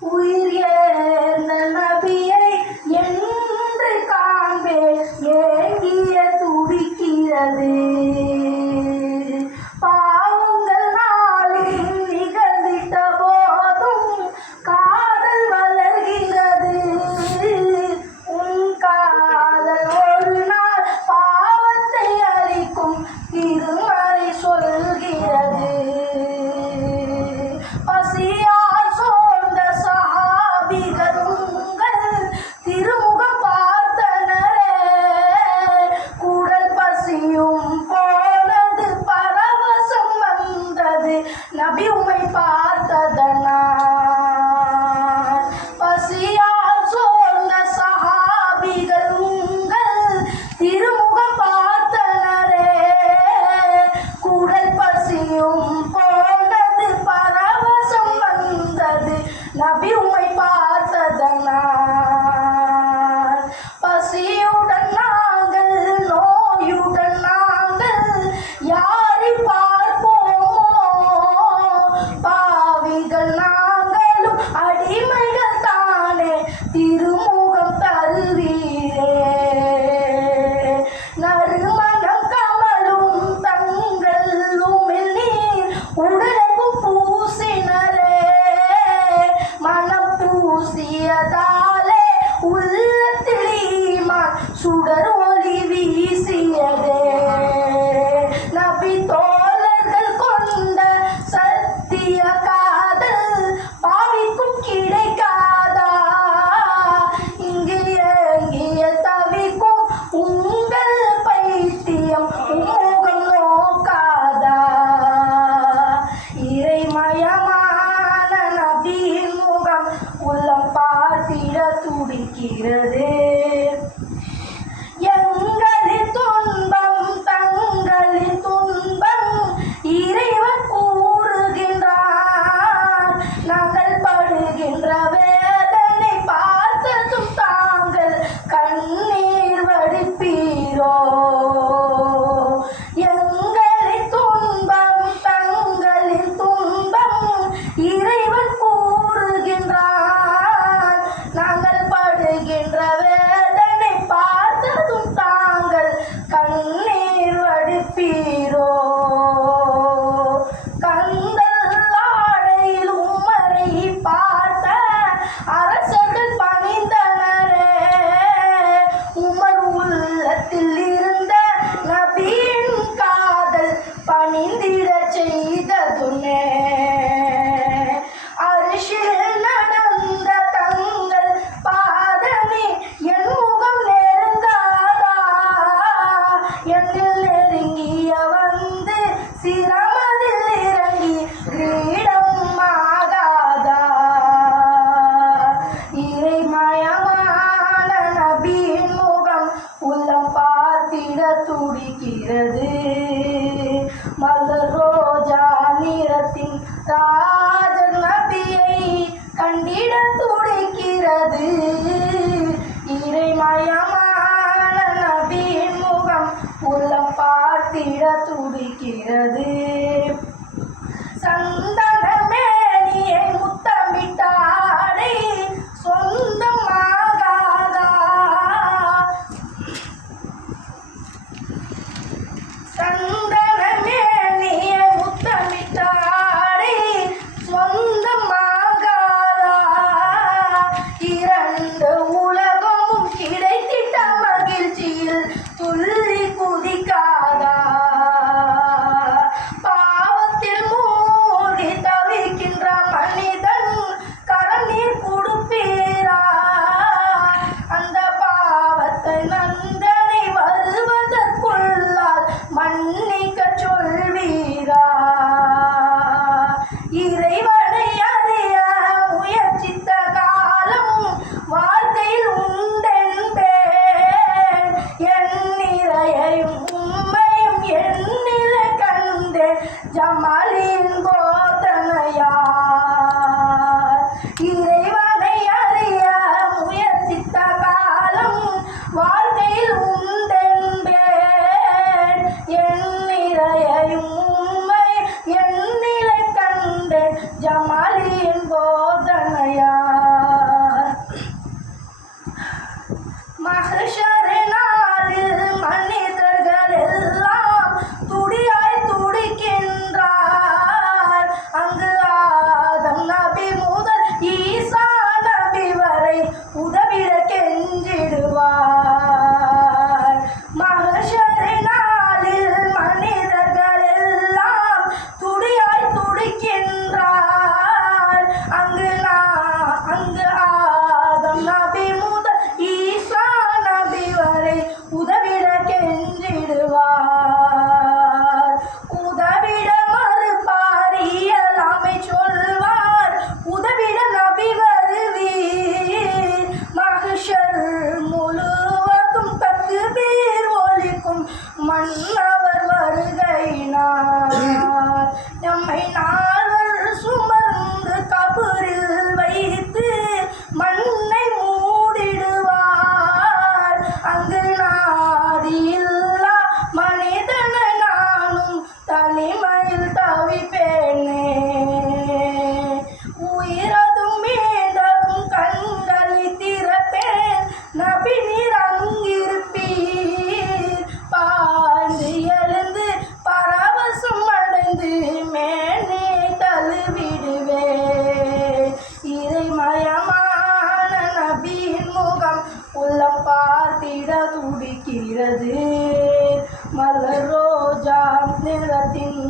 உயர் தங்கியதாலே உள்ளத்தில் ஈமான் சுடர் ஒளி வீசியதே. நபி தோழர்கள் கொண்ட சத்திய காதல் பாவிக்கும் கிடைக்காதா? இங்கு இறங்கிய தவிக்கும் உங்கள் பைத்தியம் உம்முகம் நோக்காதா? இறைமயமா துடிக்கிறது தில்லி Hare இருக்கின்றார் அங்கு நான் அங்கு ஆதம் நபி முதல் ஈசா நபி வரை உதவிட கெஞ்சிடுவார். உதவிட மறுப்பார் இயலாமை சொல்வார். உதவிட நபி வருவீர். மகிஷர் முழுவதும் பத்து பேர் ஒழிக்கும் மன்னர் அவர் வருகையினார் நம்மை நால்வர் சுமர்ந்து கபூரில் வைத்து மண்ணை மூடிடுவார். அங்கு நாதியில் மலர் ரோஜா நிறத்தின்